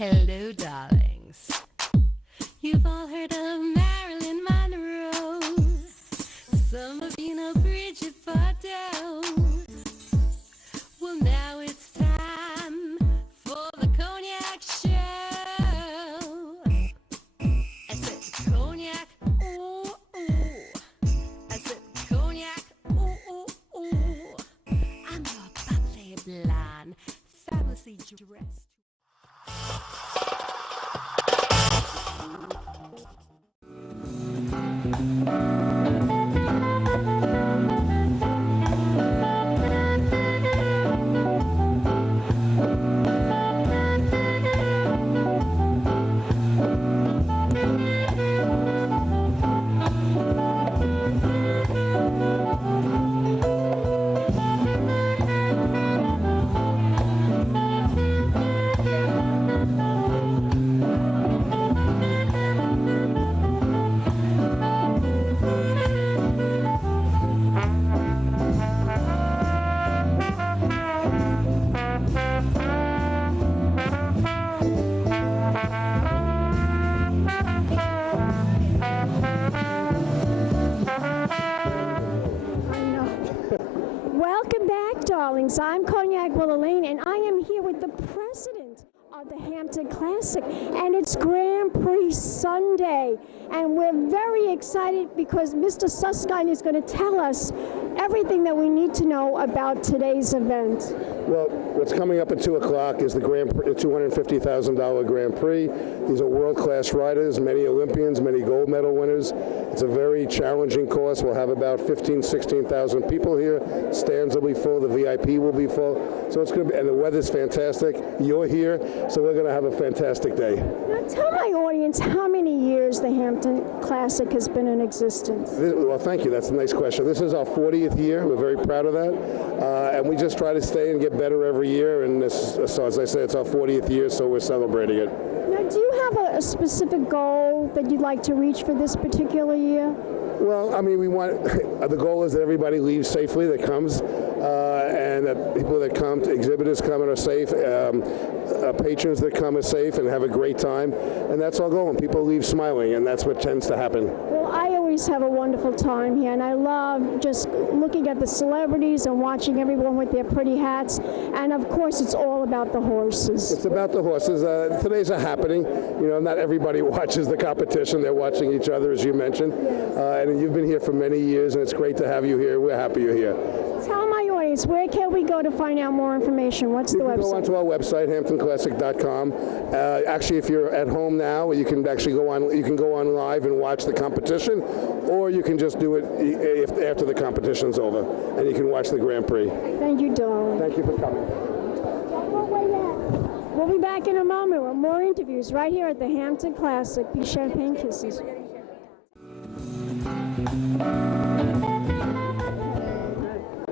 Hello, darlings. You've all heard of Marilyn Monroe. Some of you know Bridget Bardot. Well, now it's time for the Cognac Show. I said cognac, ooh, ooh. I said cognac, ooh, ooh, ooh. I'm your bubbly blonde, fabulously dressed. I'm Cognac Wellerlane, and I am here with the president of the Hampton Classic, and it's Grand Prix Sunday, and we're very excited because Mr. Suskind is going to tell us everything that we need to know about today's event. Well, what's coming up at 2 o'clock is the $250,000 Grand Prix. These are world-class riders, many Olympians, many gold medal winners. It's a very challenging course. We'll have about 15,000, 16,000 people here. Stands will be full. The VIP will be full. So it's going to be, and the weather's fantastic. You're here, so we're going to have a fantastic day. Now tell my audience how many years the Hampton Classic has been in existence. Well, thank you. That's a nice question. This is our 40th year. We're very proud of that. And we just try to stay and get better every year. And this, so as I said, it's our 40th year, so we're celebrating it. Now, do you have a specific goal that you'd like to reach for this particular year? Well, I mean, we want, the goal is that everybody leaves safely that comes, and that people that come, exhibitors come and are safe, patrons that come are safe and have a great time, and that's our goal, and people leave smiling, and that's what tends to happen. Well, I always have a wonderful time here, and I love just looking at the celebrities and watching everyone with their pretty hats, and of course it's all about the horses. It's about the horses. Today's a happening. You know, not everybody watches the competition. They're watching each other, as you mentioned, and you've been here for many years, and it's great to have you here. We're happy you're here. Tell my audience, where can we go to find out more information? What's the website? You can go onto our website, hamptonclassic.com. Actually, if you're at home now, you can actually go on. You can go on live and watch the competition, or you can just do it after the competition's over, and you can watch the Grand Prix. Thank you, darling. Thank you for coming. We'll be back in a moment with more interviews right here at the Hampton Classic. Be champagne kisses.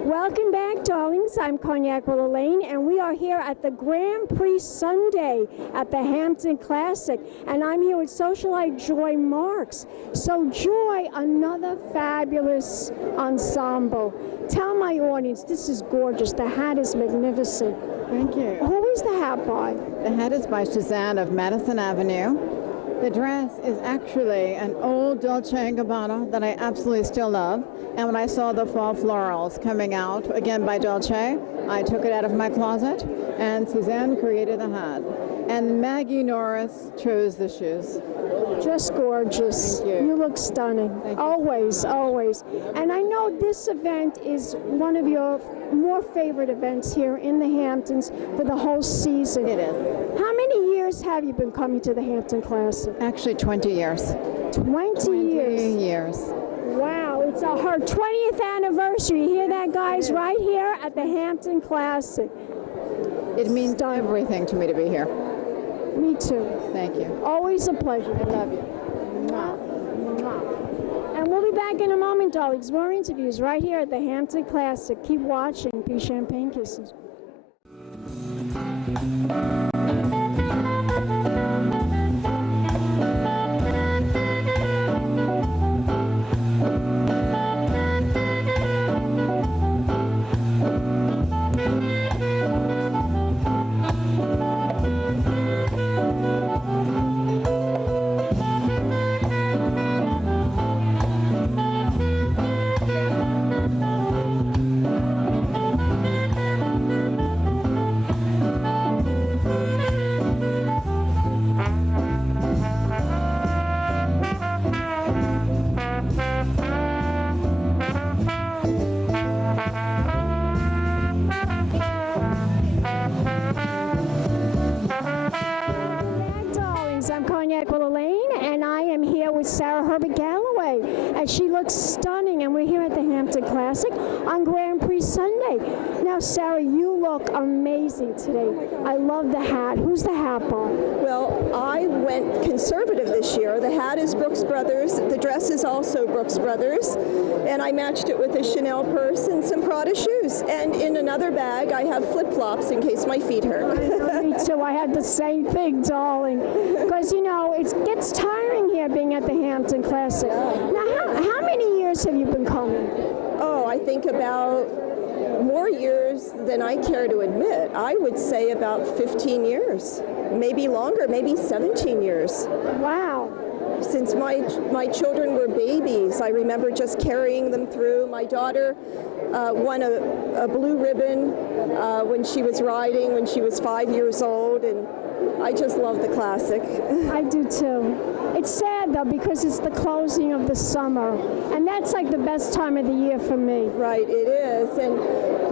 Welcome back, darlings. I'm Cognac Wellerlane, and we are here at the Grand Prix Sunday at the Hampton Classic, and I'm here with Socialite Joy Marks. So, Joy, another fabulous ensemble. Tell my audience, this is gorgeous. The hat is magnificent. Thank you. Who is the hat by? The hat is by Suzanne of Madison Avenue. The dress is actually an old Dolce & Gabbana that I absolutely still love. And when I saw the fall florals coming out, again by Dolce, I took it out of my closet, and Suzanne created the hat. And Maggie Norris chose the shoes. Just gorgeous. Thank you. You look stunning. Thank you. Always, always. And I know this event is one of your more favorite events here in the Hamptons for the whole season. It is. How many years have you been coming to the Hampton Classic? Actually, 20 years. 20 years. Wow, it's her 20th anniversary. You hear that, guys? Right here at the Hampton Classic. It means everything to me to be here. Me too. Thank you. Always a pleasure. I love you. Mwah. Mwah. And we'll be back in a moment, darlings. More interviews right here at the Hampton Classic. Keep watching. Be champagne kisses. Sara-Herbert Galloway, and she looks stunning, and we're here at the Hampton Classic on Grand Prix Sunday. Now, Sarah, you look amazing today. I love the hat. Who's the hat by? Well, I went conservative this year. The hat is Brooks Brothers. The dress is also Brooks Brothers. And I matched it with a Chanel purse and some Prada shoes. And in another bag, I have flip-flops in case my feet hurt. Me too. I had the same thing, darling. Because, you know, it gets tiring here being at the Hampton Classic. Now, how many years have you been coming? Oh, I think about more years than I care to admit. I would say about 15 years, maybe longer, maybe 17 years. Wow. Since my children were babies, I remember just carrying them through. My daughter won a blue ribbon when she was riding, when she was 5 years old, and I just love the Classic. I do too. It's sad though because it's the closing of the summer, and that's like the best time of the year for me. Right, it is,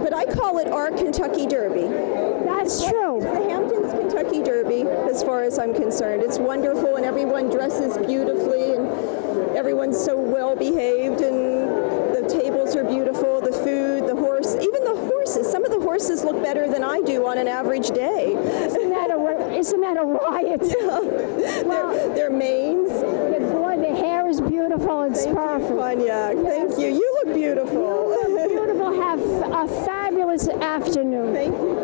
but I call it our Kentucky Derby. That's true. It's the Hamptons Kentucky Derby, as far as I'm concerned. It's wonderful, and everyone dresses beautifully, and everyone's so well behaved, and the tables are beautiful, the food, the horse, even the horses. Some of the horses look better than I do on an average day. Isn't that a riot? Yeah. Well, their manes. Boy, the hair is beautiful. It's perfect. Cognac. Thank you. You look beautiful. You look beautiful. Have a fabulous afternoon. Thank you.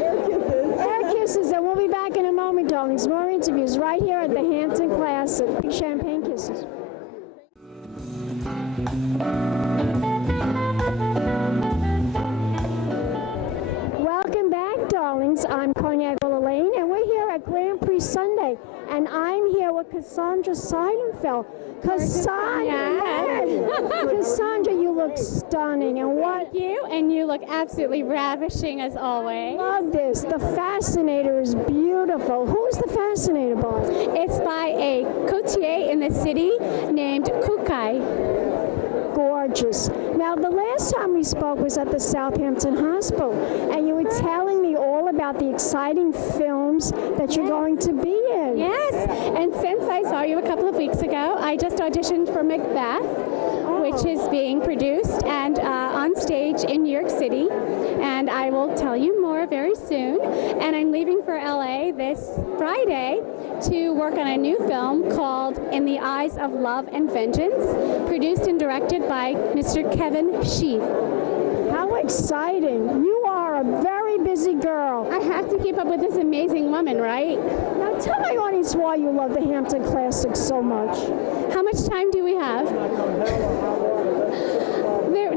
Air kisses. Air kisses, and we'll be back in a moment, darlings. More interviews right here at the Hampton Classic. Big champagne kisses. Welcome back, darlings. I'm Cognac Wellerlane, and we're here at Grand Prix Sunday, and I'm here with Cassandra Seidenfeld. Cassandra, you look stunning, and what? Thank you, and you look absolutely ravishing as always. Love this. The Fascinator is beautiful. Who's the Fascinator by? It's by a coutier in the city named Kukai. Gorgeous. Now, the last time we spoke was at the Southampton Hospital, and you were telling me all about the exciting films that you're going to be in. Yes, and since I saw you a couple of weeks ago, I just auditioned for Macbeth, which is being produced and on stage in New York City, and I will tell you more very soon. And I'm leaving for LA this Friday to work on a new film called In the Eyes of Love and Vengeance, produced and directed by Mr. Kevin Sheath. How exciting. You are a very busy girl. I have to keep up with this amazing woman, right? Now tell my audience why you love the Hampton Classic so much. How much time do we have?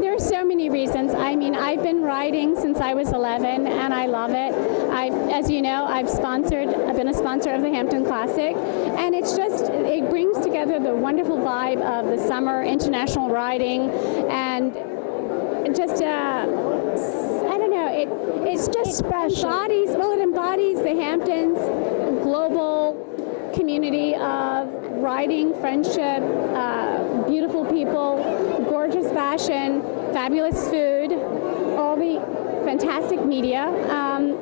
There are so many reasons. I mean, I've been riding since I was 11, and I love it. As you know, I've been a sponsor of the Hampton Classic, and it brings together the wonderful vibe of the summer international riding, and just, I don't know, it's just special. It embodies the Hamptons global community of riding, friendship, beautiful people, gorgeous fashion, fabulous food, all the fantastic media.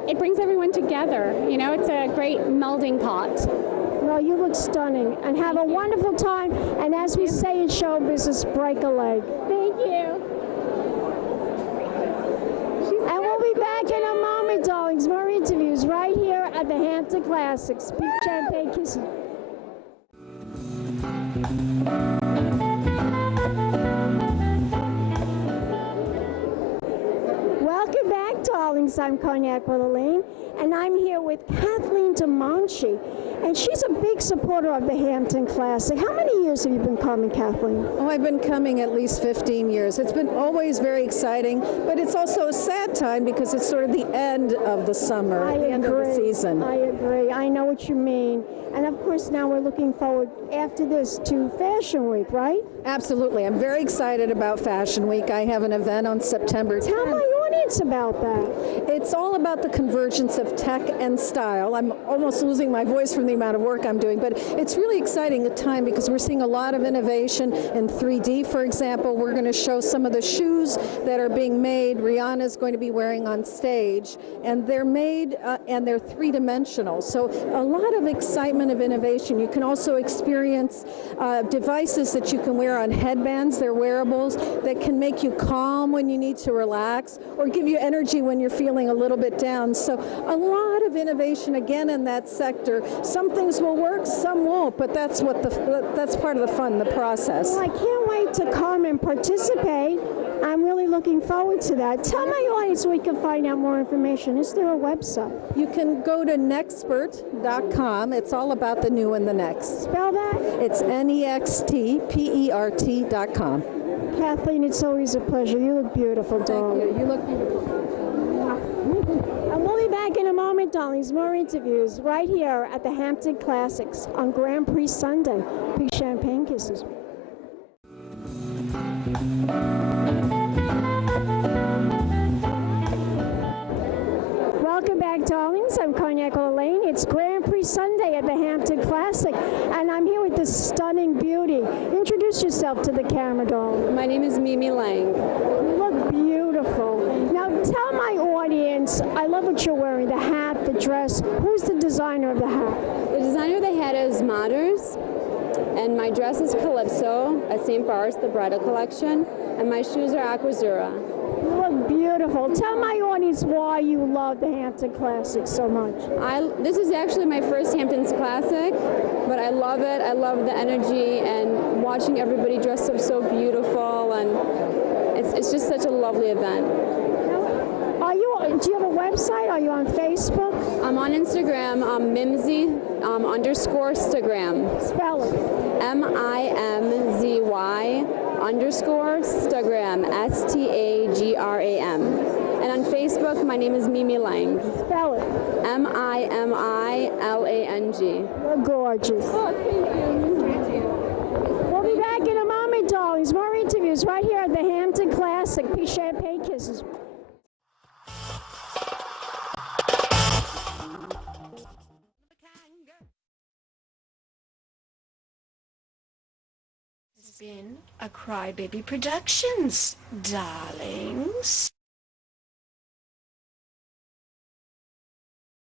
It brings everyone together. You know, it's a great melding pot. Well, you look stunning, and have a wonderful time, and as we say in show business, break a leg. Thank you. And we'll be back in a moment, darlings. More interviews right here at the Hampton Classic. Big champagne kisses. Welcome back, darlings. I'm Cognac Wellerlane, and I'm here with Kathleen Monchy, and she's a big supporter of the Hampton Classic. How many years have you been coming, Kathleen? Oh, I've been coming at least 15 years. It's been always very exciting, but it's also a sad time because it's sort of the end of the summer, the end of the season. I agree. I know what you mean. And of course, now we're looking forward after this to Fashion Week, right? Absolutely. I'm very excited about Fashion Week. I have an event on September 10th. Tell my audience about that. It's all about the convergence of tech and style. I'm almost losing my voice from the amount of work I'm doing, but it's really exciting a time because we're seeing a lot of innovation in 3D, for example. We're going to show some of the shoes shoes that are being made, Rihanna's going to be wearing on stage, and they're made and they're three-dimensional. So a lot of excitement of innovation. You can also experience devices that you can wear on headbands. They're wearables that can make you calm when you need to relax or give you energy when you're feeling a little bit down. So a lot of innovation again in that sector. Some things will work, some won't, but that's part of the fun, the process. Well, I can't wait to come and participate. I'm really looking forward to that. Tell my audience we can find out more information. Is there a website? You can go to nexpert.com. It's all about the new and the next. Spell that? It's nextpert.com. Kathleen, it's always a pleasure. You look beautiful, darling. Thank you. You look beautiful. And we'll be back in a moment, darlings. More interviews right here at the Hampton Classics on Grand Prix Sunday. Big champagne kisses. Welcome back, darlings. I'm Cognac Wellerlane. It's Grand Prix Sunday at the Hampton Classic, and I'm here with this stunning beauty. Introduce yourself to the camera, darling. My name is Mimi Lang. You look beautiful. Now, tell my audience, I love what you're wearing, the hat, the dress. Who's the designer of the hat? The designer of the hat is Modders, and my dress is Calypso at St. Bart's, the bridal collection, and my shoes are Aquazura. You look beautiful. Tell my audience why you love the Hampton Classic so much. This is actually my first Hamptons Classic, but I love it. I love the energy and watching everybody dressed up so beautiful, and it's just such a lovely event. Do you have a website? Are you on Facebook? I'm on Instagram, Mimsy _Stagram. Spell it. MIMZY_Stagram, STAGRAM. And on Facebook, my name is Mimi Lang. Spell it. MIMILANG. You're gorgeous. Oh, thank you. We'll be back in a moment, darlings. More interviews right here at the Hampton Classic. Peace, champagne kisses. Been a Crybaby Productions, darlings.